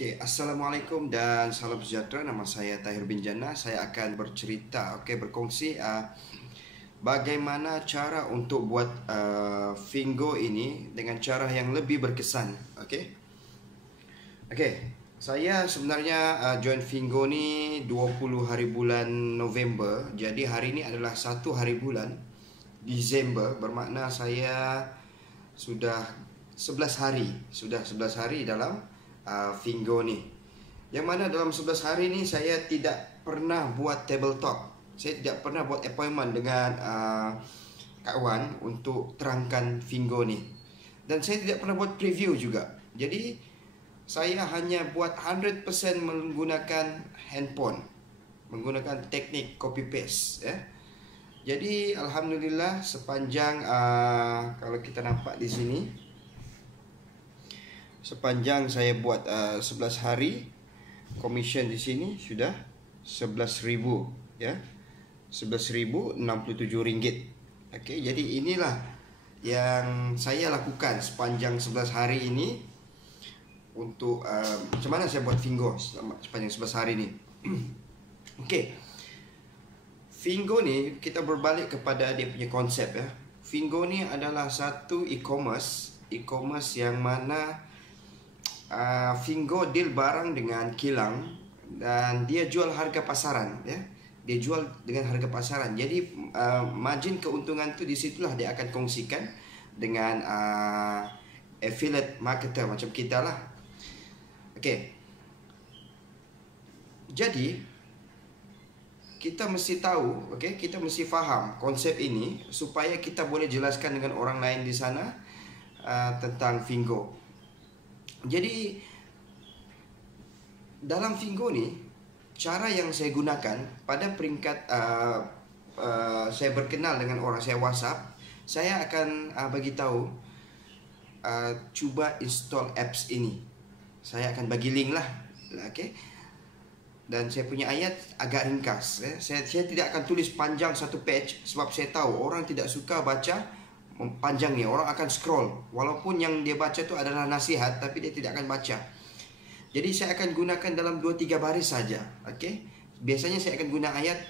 Okey, Assalamualaikum dan salam sejahtera. Nama saya Tahir bin Jannah. Saya akan bercerita, berkongsi bagaimana cara untuk buat Fingo ini dengan cara yang lebih berkesan. Okey, saya sebenarnya join Fingo ni 20 hari bulan November. Jadi hari ini adalah 1 hari bulan Disember, bermakna saya sudah 11 hari dalam Fingo ni. Yang mana dalam 11 hari ni saya tidak pernah buat table talk. Saya tidak pernah buat appointment dengan kawan untuk terangkan Fingo ni. Dan saya tidak pernah buat preview juga. Jadi saya hanya buat 100% menggunakan handphone, menggunakan teknik copy paste ya. Jadi alhamdulillah sepanjang kalau kita nampak di sini, sepanjang saya buat 11 hari, commission di sini sudah 11,000 ya. 11,067 ringgit. Okey, jadi inilah yang saya lakukan sepanjang 11 hari ini untuk macam mana saya buat Fingo sepanjang 11 hari ni. Okey. Fingo ni kita berbalik kepada dia punya konsep ya. Fingo ni adalah satu e-commerce yang mana Fingo deal barang dengan kilang dan dia jual harga pasaran ya. Dia jual dengan harga pasaran. Jadi margin keuntungan tu di situlah dia akan kongsikan dengan affiliate marketer macam kita lah. Okey. Jadi kita mesti tahu, kita mesti faham konsep ini supaya kita boleh jelaskan dengan orang lain di sana tentang Fingo. Jadi dalam Fingo ni, cara yang saya gunakan pada peringkat saya berkenal dengan orang, saya WhatsApp, saya akan bagi tahu cuba install apps ini. Saya akan bagi link lah, Dan saya punya ayat agak ringkas ya. Saya tidak akan tulis panjang satu page sebab saya tahu orang tidak suka baca panjangnya. Orang akan scroll. Walaupun yang dia baca tu adalah nasihat, tapi dia tidak akan baca. Jadi saya akan gunakan dalam 2-3 baris saja. Biasanya saya akan guna ayat,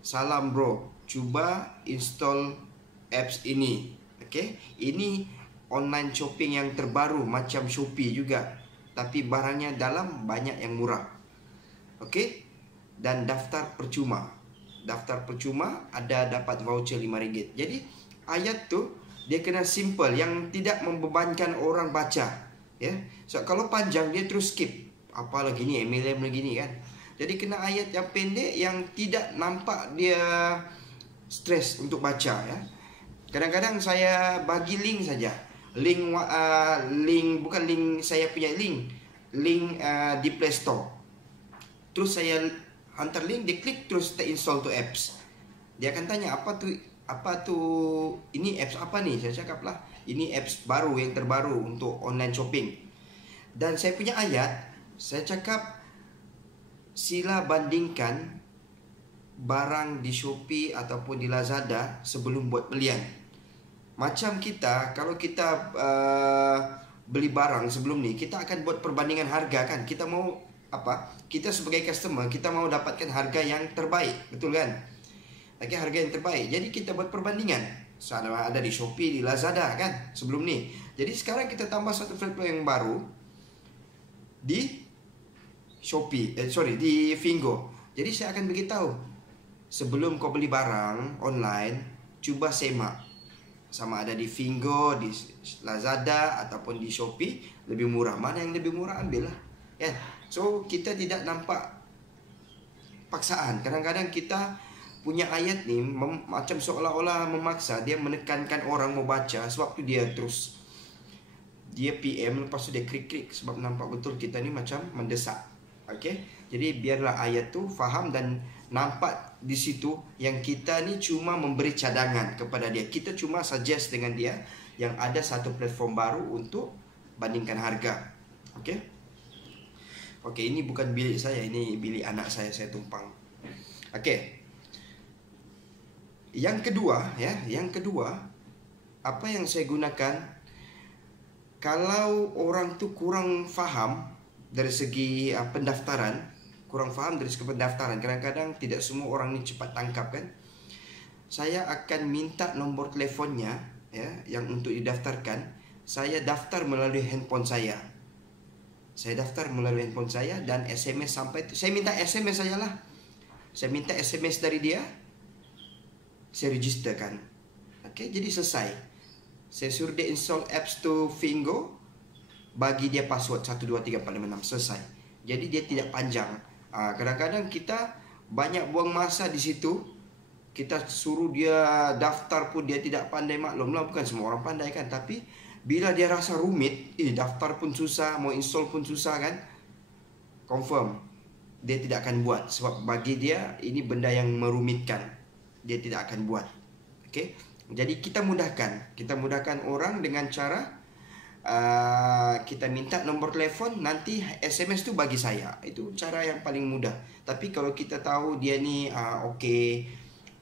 salam bro, cuba install apps ini. Ini online shopping yang terbaru macam Shopee juga, tapi barangnya dalam banyak yang murah. Dan daftar percuma. Daftar percuma ada dapat voucher RM5. Jadi ayat tu dia kena simple, yang tidak membebankan orang baca ya. So kalau panjang dia terus skip. Apa lagi ni, MLM lagi ni kan. Jadi kena ayat yang pendek yang tidak nampak dia stres untuk baca ya. Kadang-kadang saya bagi link saja. Link bukan link saya punya link di Play Store. Terus saya hantar link, dia klik terus terinstall tu apps. Dia akan tanya apa tu ini apps apa ni? Saya cakap lah, ini apps baru yang terbaru untuk online shopping. Dan saya punya ayat, saya cakap sila bandingkan barang di Shopee ataupun di Lazada sebelum buat belian. Macam kita, kalau kita beli barang sebelum ni, kita akan buat perbandingan harga kan. Kita mau kita sebagai customer, kita mau dapatkan harga yang terbaik, betul kan? Harga yang terbaik. Jadi kita buat perbandingan. Ada di Shopee, di Lazada kan sebelum ni. Jadi sekarang kita tambah satu platform yang baru di Shopee, di Fingo. Jadi saya akan beritahu, sebelum kau beli barang online, cuba semak sama ada di Fingo, di Lazada ataupun di Shopee lebih murah. Mana yang lebih murah, ambillah. Ya. So kita tidak nampak paksaan. Kadang-kadang kita punya ayat ni macam seolah-olah memaksa, dia menekankan orang mau baca. Sebab tu dia terus PM, lepas tu dia klik-klik sebab nampak betul kita ni macam mendesak. Jadi biarlah ayat tu faham dan nampak di situ yang kita ni cuma memberi cadangan kepada dia. Kita cuma suggest dengan dia yang ada satu platform baru untuk bandingkan harga. Ini bukan bilik saya, ini bilik anak saya tumpang. Yang kedua, apa yang saya gunakan, kalau orang tu kurang faham dari segi pendaftaran, kurang faham dari segi pendaftaran. Kadang-kadang tidak semua orang ini cepat tangkap kan. Saya akan minta nomor telefonnya ya, yang untuk didaftarkan. Saya daftar melalui handphone saya. Saya daftar melalui handphone saya dan SMS sampai saya minta SMS saja lah. Saya minta SMS dari dia. Saya registerkan. Oke, jadi selesai. Saya suruh dia install apps to Fingo. Bagi dia password 1, 2, 3, 4, 5, 6. Selesai. Jadi dia tidak panjang. Kadang-kadang kita banyak buang masa di situ. Kita suruh dia daftar pun dia tidak pandai. Maklumlah, bukan semua orang pandai kan. Tapi bila dia rasa rumit, daftar pun susah, mau install pun susah kan, confirm dia tidak akan buat. Sebab bagi dia ini benda yang merumitkan. Dia tidak akan buat. Okay? Jadi kita mudahkan orang dengan cara kita minta nomor telefon, nanti SMS tu bagi saya. Itu cara yang paling mudah. Tapi kalau kita tahu dia ni okey,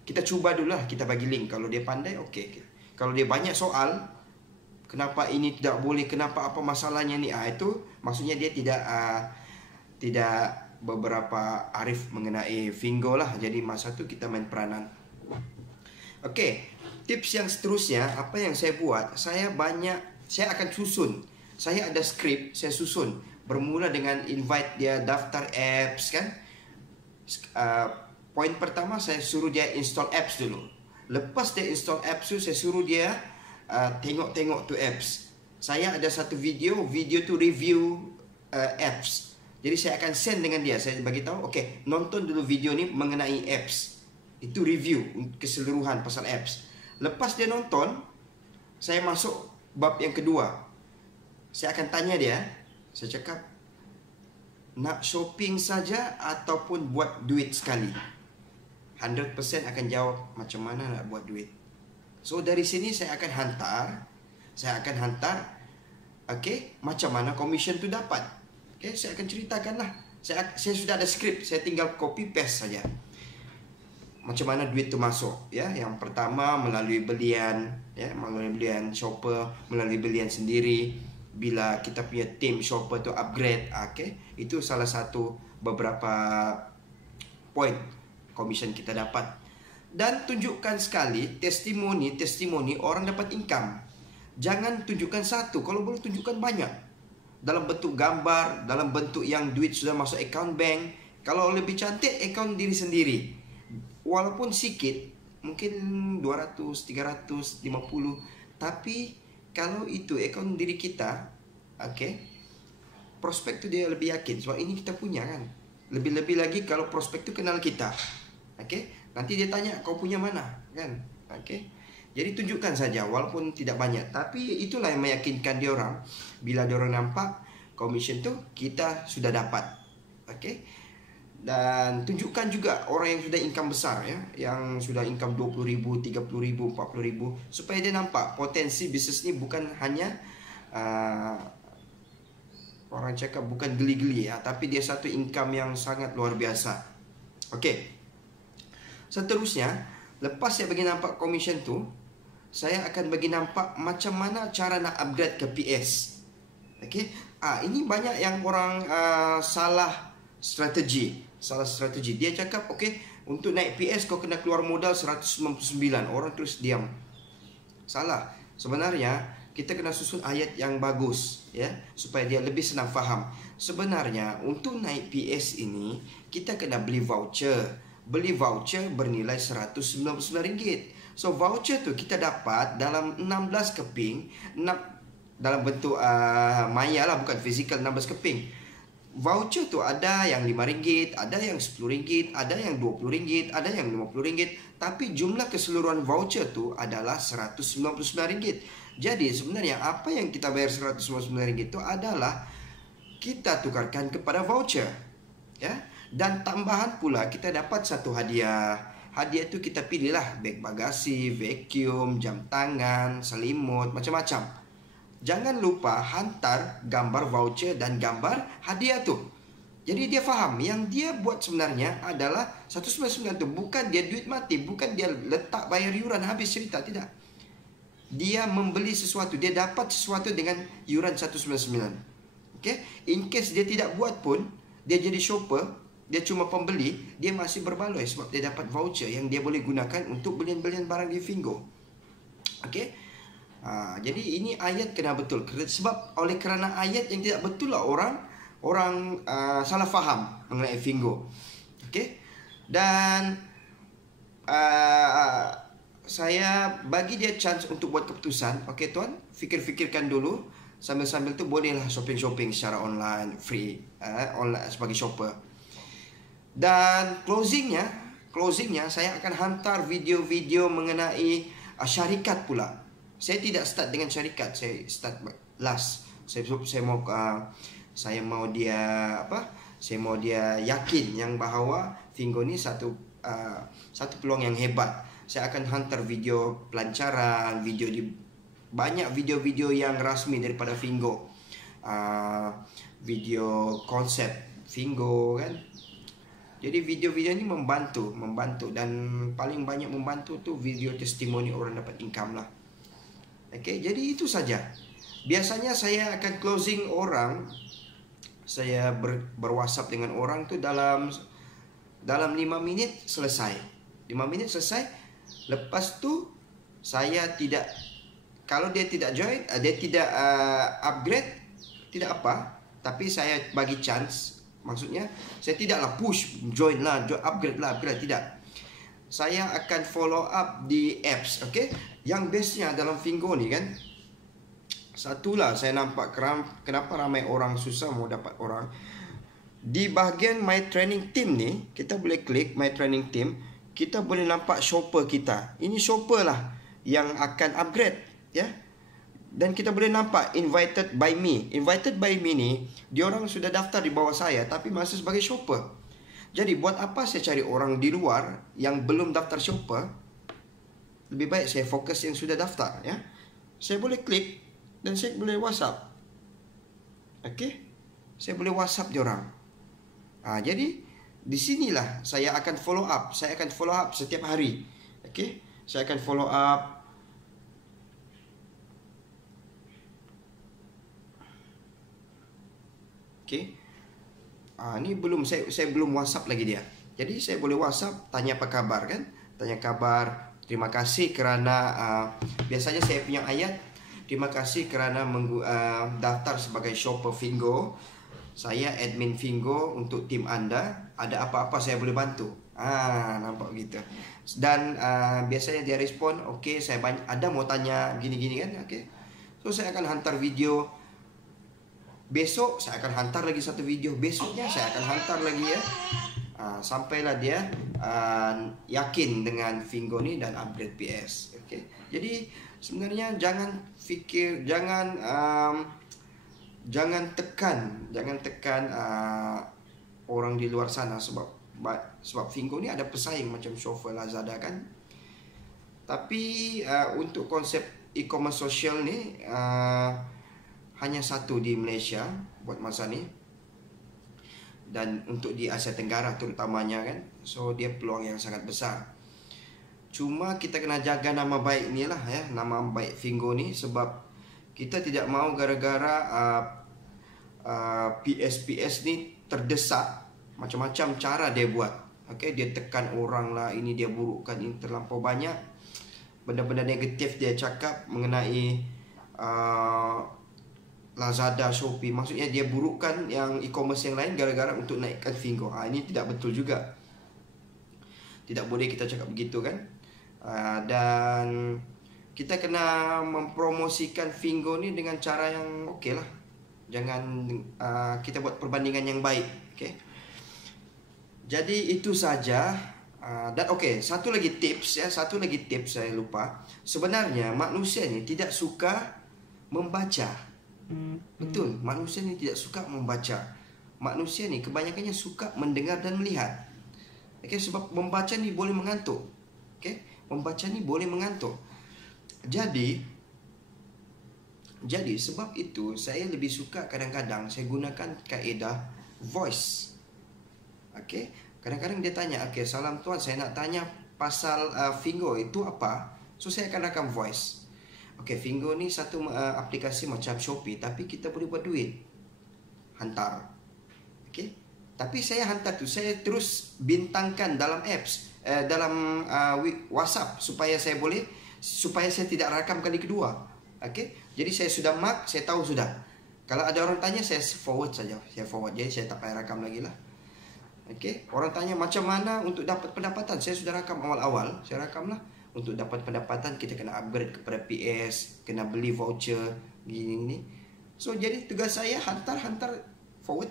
kita cuba dulu lah, kita bagi link. Kalau dia pandai, okey. Kalau dia banyak soal, kenapa ini tidak boleh, kenapa, apa masalahnya ni, itu maksudnya dia tidak beberapa arif mengenai Fingo lah. Jadi masa tu kita main peranan. Okey, tips yang seterusnya, apa yang saya buat, saya akan susun. Saya ada skrip, saya susun. Bermula dengan invite dia daftar apps kan. Poin pertama, saya suruh dia install apps dulu. Lepas dia install apps tu, saya suruh dia tengok-tengok tu apps. Saya ada satu video tu review apps. Jadi saya akan send dengan dia. Saya bagi tahu, okey, nonton dulu video ni mengenai apps. Itu review keseluruhan pasal apps. Lepas dia nonton, saya masuk bab yang kedua. Saya akan tanya dia, saya cakap, nak shopping saja ataupun buat duit sekali? 100% akan jawab macam mana nak buat duit. So dari sini saya akan hantar, okey, macam mana commission tu dapat. Okey, saya akan ceritakanlah. Saya sudah ada skrip, saya tinggal copy paste saja. Macam mana duit tu masuk ya. Yang pertama melalui belian ya, melalui belian shopper, melalui belian sendiri. Bila kita punya team shopper tu upgrade, okey, itu salah satu beberapa point commission kita dapat. Dan tunjukkan sekali testimoni orang dapat income. Jangan tunjukkan satu, kalau boleh tunjukkan banyak. Dalam bentuk gambar, dalam bentuk yang duit sudah masuk account bank. Kalau lebih cantik, account diri sendiri. Walaupun sikit, mungkin 200, 350, tapi kalau itu account diri kita, okey, prospek tu dia lebih yakin sebab ini kita punya kan. Lebih-lebih lagi kalau prospek tu kenal kita. Okey, nanti dia tanya kau punya mana kan. Okey. Jadi tunjukkan saja walaupun tidak banyak, tapi itulah yang meyakinkan dia orang. Bila dia orang nampak commission tu kita sudah dapat. Okey. Dan tunjukkan juga orang yang sudah income besar ya, yang sudah income 20,000, 30,000, 40,000, supaya dia nampak potensi bisnes ni bukan hanya orang cakap bukan geli-geli ya, tapi dia satu income yang sangat luar biasa. Okey. Seterusnya, lepas saya bagi nampak commission tu, saya akan bagi nampak macam mana cara nak upgrade ke PS. Okey. Ini banyak yang orang salah strategi. Dia cakap, okey, untuk naik PS kau kena keluar modal 199. Orang terus diam. Salah. Sebenarnya kita kena susun ayat yang bagus ya, supaya dia lebih senang faham. Sebenarnya untuk naik PS ini kita kena beli voucher. Beli voucher bernilai RM199. So voucher tu kita dapat dalam 16 keping, dalam bentuk maya lah, bukan fizikal 16 keping. Voucher tu ada yang RM5, ada yang RM10, ada yang RM20, ada yang RM50. Tapi jumlah keseluruhan voucher tu adalah RM199. Jadi sebenarnya apa yang kita bayar RM199 itu adalah kita tukarkan kepada voucher ya. Dan tambahan pula kita dapat satu hadiah. Hadiah itu kita pilihlah beg bagasi, vacuum, jam tangan, selimut, macam-macam. Jangan lupa hantar gambar voucher dan gambar hadiah tu. Jadi dia faham yang dia buat sebenarnya adalah 199 tu bukan dia duit mati, bukan dia letak bayar yuran habis cerita, tidak. Dia membeli sesuatu, dia dapat sesuatu dengan yuran 199. Okay? In case dia tidak buat pun, dia jadi shopper, dia cuma pembeli, dia masih berbaloi sebab dia dapat voucher yang dia boleh gunakan untuk belian-belian barang di Fingo. Okay? Jadi ini ayat kena betul. Sebab oleh kerana ayat yang tidak betul lah orang salah faham mengenai Fingo. Okay? Dan saya bagi dia chance untuk buat keputusan. Okay tuan, fikir-fikirkan dulu. Sambil-sambil tu bolehlah shopping-shopping secara online, free, online sebagai shopper. Dan closingnya saya akan hantar video-video mengenai syarikat pula. Saya tidak start dengan syarikat, saya start last. Saya mau dia yakin yang bahawa Fingo ni satu peluang yang hebat. Saya akan hantar video pelancaran, banyak video-video yang rasmi daripada Fingo, video konsep Fingo kan. Jadi video-video ni membantu dan paling banyak membantu tu video testimoni orang dapat income lah. Okay, jadi itu saja. Biasanya saya akan closing orang, saya berwhatsapp dengan orang tu dalam 5 minit selesai. 5 minit selesai. Lepas tu saya tidak, kalau dia tidak join, dia tidak upgrade, tidak apa. Tapi saya bagi chance. Maksudnya saya tidaklah push, join lah, upgrade, tidak. Saya akan follow up di apps, okay? Yang bestnya dalam Fingo ni kan, satulah saya nampak kenapa ramai orang susah mau dapat orang. Di bahagian My Training Team ni, kita boleh klik My Training Team, kita boleh nampak shopper kita. Ini shopper lah yang akan upgrade, ya. Dan kita boleh nampak Invited by Me. Invited by Me ni, diorang sudah daftar di bawah saya tapi masih sebagai shopper. Jadi buat apa saya cari orang di luar yang belum daftar shopper? Lebih baik saya fokus yang sudah daftar, ya. Saya boleh klik dan saya boleh WhatsApp. Okay? Saya boleh WhatsApp diorang. Jadi di sinilah saya akan follow up. Saya akan follow up setiap hari. Okay? Saya akan follow up. Okay. Ni belum saya belum WhatsApp lagi dia. Jadi saya boleh WhatsApp, tanya apa kabar kan? Tanya kabar. Terima kasih kerana biasanya saya punya ayat. Terima kasih kerana daftar sebagai shopper Fingo. Saya admin Fingo untuk tim anda. Ada apa-apa saya boleh bantu. Nampak gitu. Dan biasanya dia respon, okey, saya ada mau tanya gini-gini kan, okey. So saya akan hantar video. Besok saya akan hantar lagi satu video. Besoknya saya akan hantar lagi, ya. Sampailah dia yakin dengan Fingo ni dan upgrade PS. Okay. Jadi sebenarnya jangan tekan orang di luar sana sebab Fingo ni ada pesaing macam Shopper, Lazada kan. Tapi untuk konsep e-commerce sosial ni hanya satu di Malaysia buat masa ni. Dan untuk di Asia Tenggara terutamanya kan. So dia peluang yang sangat besar. Cuma kita kena jaga nama baik ni lah, ya. Nama baik Fingo ni. Sebab kita tidak mau gara-gara PS ni terdesak. Macam-macam cara dia buat. Okay, dia tekan orang lah, ini dia burukkan, ini terlampau banyak benda-benda negatif dia cakap mengenai Lazada, Shopee. Maksudnya dia burukkan yang e-commerce yang lain gara-gara untuk naikkan Fingo. Ini tidak betul juga. Tidak boleh kita cakap begitu kan. Dan kita kena mempromosikan Fingo ni dengan cara yang okey lah. Jangan kita buat perbandingan yang baik. Okay. Jadi itu saja. Dan okey, satu lagi tips, ya. Satu lagi tips saya lupa. Sebenarnya manusia ni tidak suka membaca. Betul, manusia ni tidak suka membaca. Manusia ni kebanyakannya suka mendengar dan melihat. Okay, sebab membaca ni boleh mengantuk. Okay, membaca ni boleh mengantuk. Jadi sebab itu saya lebih suka kadang-kadang saya gunakan kaedah voice. Okay, kadang-kadang dia tanya, okay, salam tuan, saya nak tanya pasal Fingo itu apa. So saya akan rekam voice. Okay, Fingo ni satu aplikasi macam Shopee, tapi kita boleh buat duit. hantar. Okey. Tapi saya hantar tu, saya terus bintangkan dalam apps, dalam WhatsApp supaya saya tidak rakam kali kedua. Okey. Jadi saya sudah mark, saya tahu sudah. Kalau ada orang tanya, saya forward saja. Saya forward, jadi saya tak payah rakam lagi lah. Okey. Orang tanya macam mana untuk dapat pendapatan, saya sudah rakam awal-awal, saya rakam lah. Untuk dapat pendapatan kita kena upgrade kepada PS, kena beli voucher, gini-gini. So jadi tugas saya hantar, forward,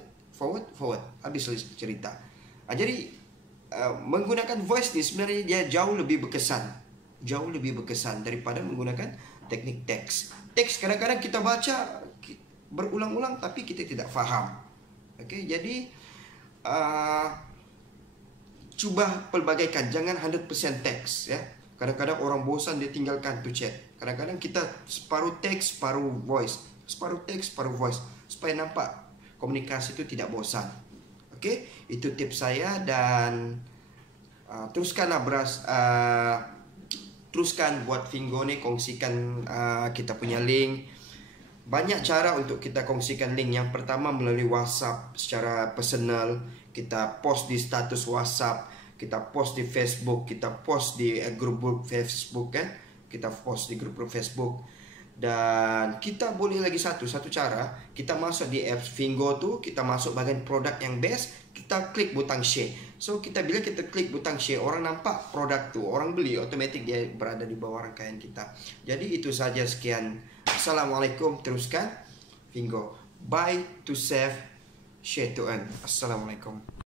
habis cerita. Jadi menggunakan voice ni sebenarnya dia jauh lebih berkesan daripada menggunakan teknik teks. Teks kadang-kadang kita baca berulang-ulang tapi kita tidak faham. Okey, jadi cuba pelbagaikan, jangan 100% teks ya. Kadang-kadang orang bosan dia tinggalkan tu chat. Kadang-kadang kita separuh teks, separuh voice, supaya nampak komunikasi itu tidak bosan. Okey, itu tips saya. Dan teruskanlah teruskan buat Fingo ni, kongsikan kita punya link. Banyak cara untuk kita kongsikan link. Yang pertama melalui WhatsApp secara personal, kita post di status WhatsApp, kita post di Facebook, kita post di grup Facebook kan, kita post di grup Facebook. Dan kita boleh lagi satu cara, kita masuk di apps Fingo tu, kita masuk bahagian produk yang best, kita klik butang share. So bila kita klik butang share, orang nampak produk tu, orang beli, otomatik dia berada di bawah rangkaian kita. Jadi itu saja, sekian. Assalamualaikum. Teruskan Fingo. Buy to save, share to earn. Assalamualaikum.